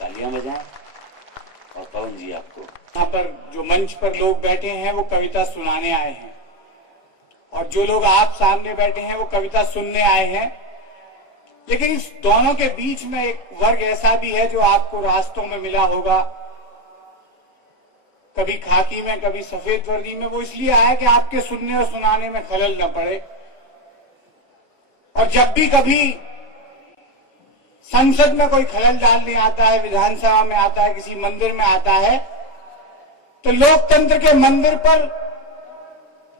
तालियां बजाएं। और पवन जी आपको यहाँ पर जो मंच पर लोग बैठे हैं वो कविता सुनाने आए हैं, और जो लोग आप सामने बैठे हैं वो कविता सुनने आए हैं। लेकिन इस दोनों के बीच में एक वर्ग ऐसा भी है जो आपको रास्तों में मिला होगा, कभी खाकी में कभी सफेद वर्दी में। वो इसलिए आया कि आपके सुनने और सुनाने में खलल न पड़े। और जब भी कभी संसद में कोई खलल डालने आता है, विधानसभा में आता है, किसी मंदिर में आता है, तो लोकतंत्र के मंदिर पर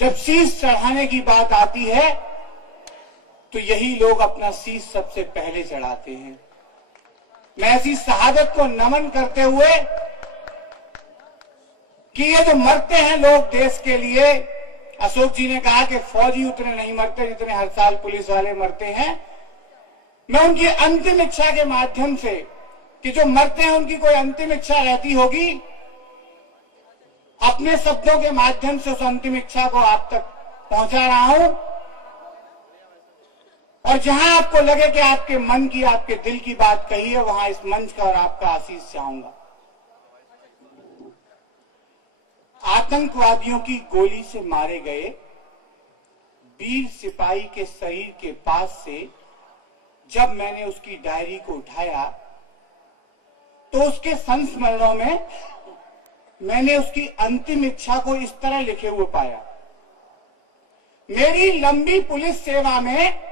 जब शीश चढ़ाने की बात आती है तो यही लोग अपना शीश सबसे पहले चढ़ाते हैं। मैं ऐसी शहादत को नमन करते हुए कि ये जो मरते हैं लोग देश के लिए, अशोक जी ने कहा कि फौजी उतने नहीं मरते जितने हर साल पुलिस वाले मरते हैं। मैं उनकी अंतिम इच्छा के माध्यम से, कि जो मरते हैं उनकी कोई अंतिम इच्छा रहती होगी, अपने शब्दों के माध्यम से उस अंतिम इच्छा को आप तक पहुंचा रहा हूं। और जहां आपको लगे कि आपके मन की, आपके दिल की बात कही है, वहां इस मंच का और आपका आशीष चाहूंगा। आतंकवादियों की गोली से मारे गए वीर सिपाही के शरीर के पास से जब मैंने उसकी डायरी को उठाया तो उसके संस्मरणों में मैंने उसकी अंतिम इच्छा को इस तरह लिखे हुए पाया। मेरी लंबी पुलिस सेवा में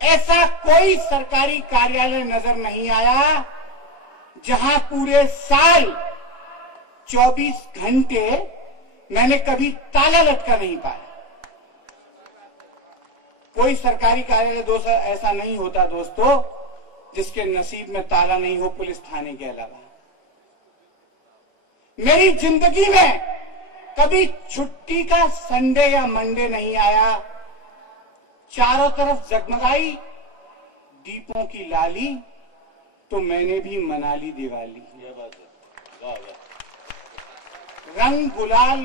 ऐसा कोई सरकारी कार्यालय नजर नहीं आया जहां पूरे साल 24 घंटे मैंने कभी ताला लटका नहीं पाया। कोई सरकारी कार्यालय ऐसा नहीं होता दोस्तों जिसके नसीब में ताला नहीं हो पुलिस थाने के अलावा। मेरी जिंदगी में कभी छुट्टी का संडे या मंडे नहीं आया। चारों तरफ जगमगाई दीपों की लाली तो मैंने भी मना ली दिवाली। रंग गुलाल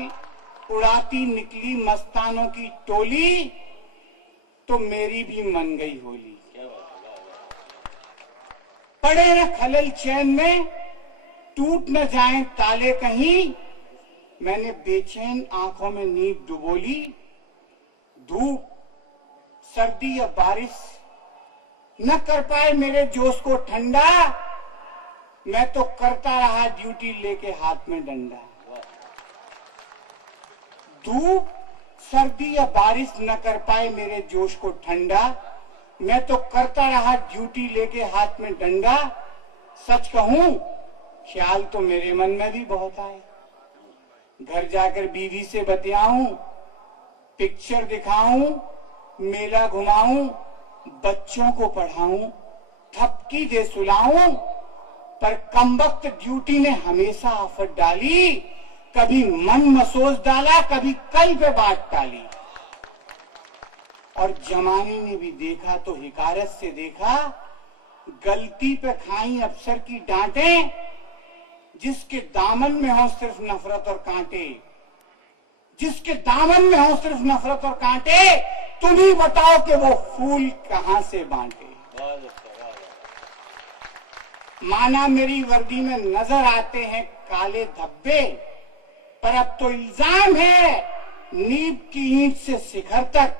उड़ाती निकली मस्तानों की टोली तो मेरी भी मन गई होली। पड़े न खलल चैन में, टूट न जाएं ताले कहीं, मैंने बेचैन आंखों में नींद डुबोली। धूप सर्दी या बारिश न कर पाए मेरे जोश को ठंडा, मैं तो करता रहा ड्यूटी लेके हाथ में डंडा। धूप सर्दी या बारिश न कर पाए मेरे जोश को ठंडा, मैं तो करता रहा ड्यूटी लेके हाथ में डंडा। सच कहूं ख्याल तो मेरे मन में भी बहुत आए, घर जाकर बीवी से बतियाऊं, पिक्चर दिखाऊं, मेला घुमाऊं, बच्चों को पढ़ाऊं, थपकी दे सुलाऊं, पर कमबख्त ड्यूटी ने हमेशा आफत डाली। कभी मन मसोस डाला, कभी कल पे बात टाली। और जमाने ने भी देखा तो हिकारत से देखा, गलती पे खाई अफसर की डांटे, जिसके दामन में हो सिर्फ नफरत और कांटे, जिसके दामन में हो सिर्फ नफरत और कांटे, तुम ही बताओ कि वो फूल कहां से बांटे। माना मेरी वर्दी में नजर आते हैं काले धब्बे, पर अब तो इल्जाम है नींव की ईंट से शिखर तक।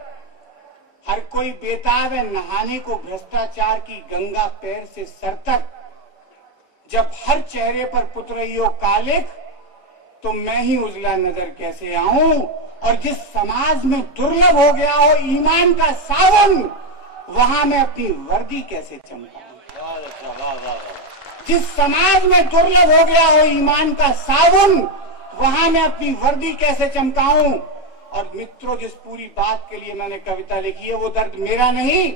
हर कोई बेताब है नहाने को भ्रष्टाचार की गंगा पैर से सर तक। जब हर चेहरे पर पुत रही हो कालिक, तो मैं ही उजला नजर कैसे आऊं। और जिस समाज में दुर्लभ हो गया हो ईमान का सावन, वहां मैं अपनी वर्दी कैसे चमकाऊं। जिस समाज में दुर्लभ हो गया हो ईमान का सावन, वहां मैं अपनी वर्दी कैसे चमकाऊं। और मित्रों, जिस पूरी बात के लिए मैंने कविता लिखी है, वो दर्द मेरा नहीं,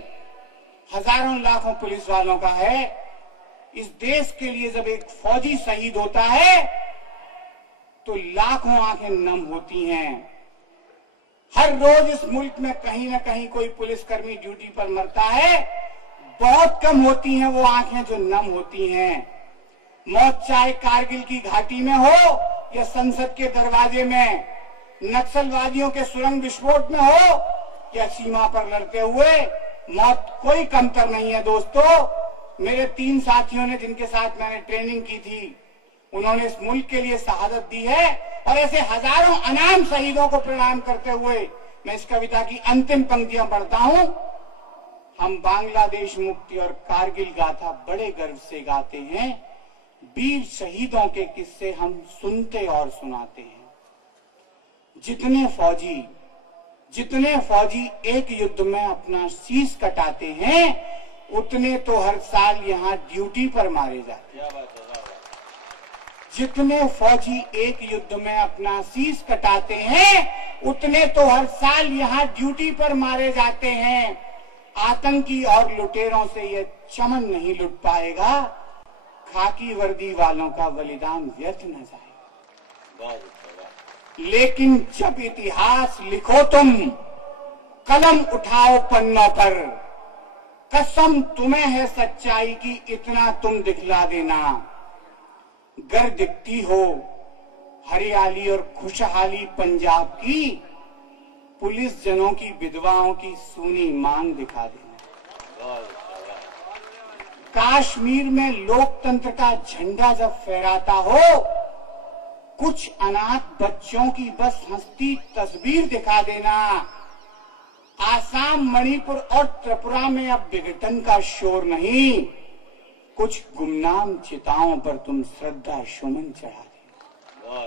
हजारों लाखों पुलिस वालों का है। इस देश के लिए जब एक फौजी शहीद होता है तो लाखों आंखें नम होती हैं। हर रोज इस मुल्क में कहीं न कहीं कोई पुलिसकर्मी ड्यूटी पर मरता है। बहुत कम होती हैं वो आंखें जो नम होती हैं। मौत चाहे कारगिल की घाटी में हो या संसद के दरवाजे में, नक्सलवादियों के सुरंग विस्फोट में हो या सीमा पर लड़ते हुए, मौत कोई कमतर नहीं है दोस्तों। मेरे 3 साथियों ने, जिनके साथ मैंने ट्रेनिंग की थी, उन्होंने इस मुल्क के लिए शहादत दी है। और ऐसे हजारों अनाम शहीदों को प्रणाम करते हुए मैं इस कविता की अंतिम पंक्तियां पढ़ता हूं। हम बांग्लादेश मुक्ति और कारगिल गाथा बड़े गर्व से गाते हैं, वीर शहीदों के किस्से हम सुनते और सुनाते हैं। जितने फौजी एक युद्ध में अपना शीश कटाते हैं, उतने तो हर साल यहाँ ड्यूटी पर मारे जाते हैं। जितने फौजी एक युद्ध में अपना शीश कटाते हैं, उतने तो हर साल यहाँ ड्यूटी पर मारे जाते हैं। आतंकी और लुटेरों से ये चमन नहीं लुट पाएगा, खाकी वर्दी वालों का बलिदान व्यर्थ न जाएगा। लेकिन जब इतिहास लिखो तुम, कलम उठाओ पन्नों पर, कसम तुम्हें है सच्चाई की, इतना तुम दिखला देना। गर दिखती हो हरियाली और खुशहाली पंजाब की, पुलिस जनों की विधवाओं की सूनी मांग दिखा देना। कश्मीर में लोकतंत्र का झंडा जब फहराता हो, कुछ अनाथ बच्चों की बस हंसती तस्वीर दिखा देना। आसाम, मणिपुर और त्रिपुरा में अब विघटन का शोर नहीं, कुछ गुमनाम चिताओं पर तुम श्रद्धा सुमन चढ़ा देना।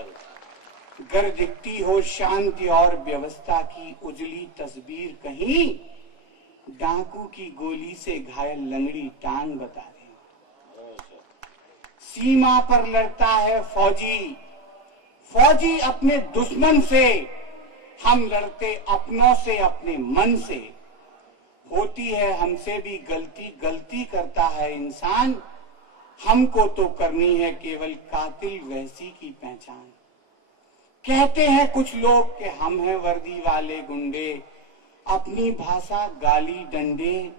गर दिखती हो शांति और व्यवस्था की उजली तस्वीर कहीं, डाकू की गोली से घायल लंगड़ी टांग बता देना। सीमा पर लड़ता है फौजी अपने दुश्मन से, हम लड़ते अपनों से, अपने मन से। होती है हमसे भी गलती करता है इंसान, हमको तो करनी है केवल कातिल वैसी की पहचान। कहते हैं कुछ लोग कि हम हैं वर्दी वाले गुंडे, अपनी भाषा गाली डंडे,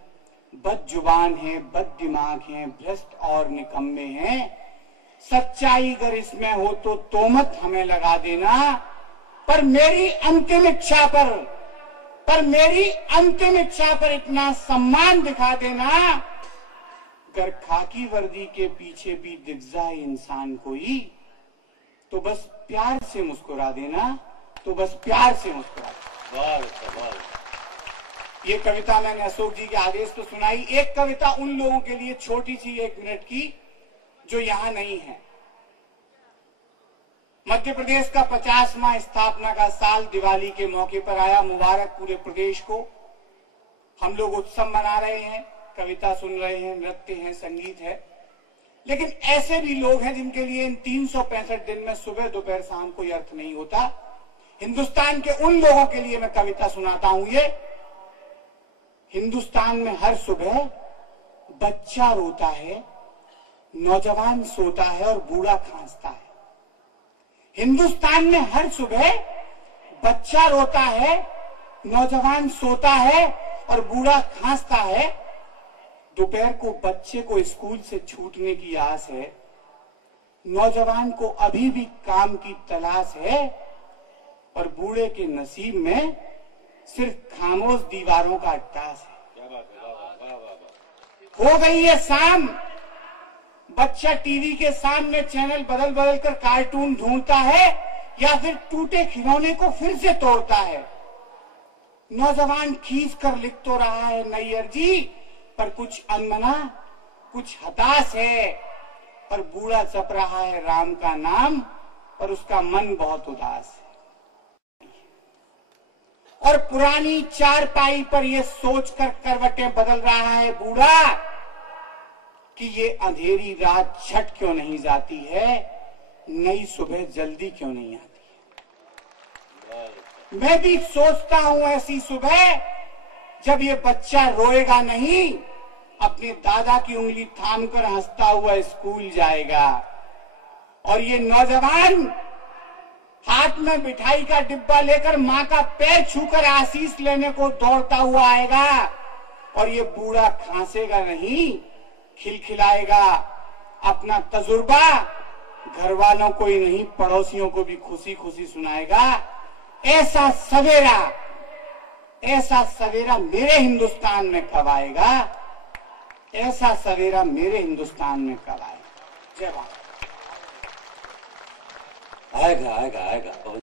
बदजुबान हैं, बद दिमाग हैं, भ्रष्ट और निकम्मे हैं। सच्चाई अगर इसमें हो तो तोमत हमें लगा देना, पर मेरी अंतिम इच्छा पर इतना सम्मान दिखा देना। अगर खाकी वर्दी के पीछे भी दिख जाए इंसान कोई, तो बस प्यार से मुस्कुरा देना, ये कविता मैंने अशोक जी के आदेश पर सुनाई। एक कविता उन लोगों के लिए छोटी सी 1 मिनट की जो यहां नहीं है। मध्य प्रदेश का 50वां स्थापना का साल दिवाली के मौके पर आया। मुबारक पूरे प्रदेश को। हम लोग उत्सव मना रहे हैं, कविता सुन रहे हैं, नृत्य है, संगीत है। लेकिन ऐसे भी लोग हैं जिनके लिए इन 365 दिन में सुबह दोपहर शाम कोई अर्थ नहीं होता। हिंदुस्तान के उन लोगों के लिए मैं कविता सुनाता हूं। ये हिंदुस्तान में हर सुबह बच्चा रोता है, नौजवान सोता है और बूढ़ा खांसता है। हिंदुस्तान में हर सुबह बच्चा रोता है, नौजवान सोता है और बूढ़ा खांसता है। दोपहर को बच्चे को स्कूल से छूटने की आस है, नौजवान को अभी भी काम की तलाश है और बूढ़े के नसीब में सिर्फ खामोश दीवारों का टास है। हो गई है शाम, बच्चा टीवी के सामने चैनल बदल बदल कर कार्टून ढूंढता है या फिर टूटे खिलौने को फिर से तोड़ता है। नौजवान खींच कर लिख तो रहा है नई अर्जी, पर कुछ अनमना, कुछ हताश है। और बूढ़ा जप रहा है राम का नाम और उसका मन बहुत उदास है। और पुरानी चारपाई पर यह सोचकर करवटें बदल रहा है बूढ़ा कि ये अंधेरी रात झट क्यों नहीं जाती है, नई सुबह जल्दी क्यों नहीं आती है। मैं भी सोचता हूं ऐसी सुबह जब ये बच्चा रोएगा नहीं, अपने दादा की उंगली थामकर हंसता हुआ स्कूल जाएगा। और ये नौजवान हाथ में मिठाई का डिब्बा लेकर माँ का पैर छूकर आशीष लेने को दौड़ता हुआ आएगा। और ये बूढ़ा खांसेगा नहीं, खिलखिलाएगा। अपना तजुर्बा घर वालों को ही नहीं, पड़ोसियों को भी खुशी खुशी सुनाएगा। ऐसा सवेरा मेरे हिंदुस्तान में कब आएगा? ऐसा सवेरा मेरे हिंदुस्तान में कब आए। जय भारत। आएगा आएगा आएगा।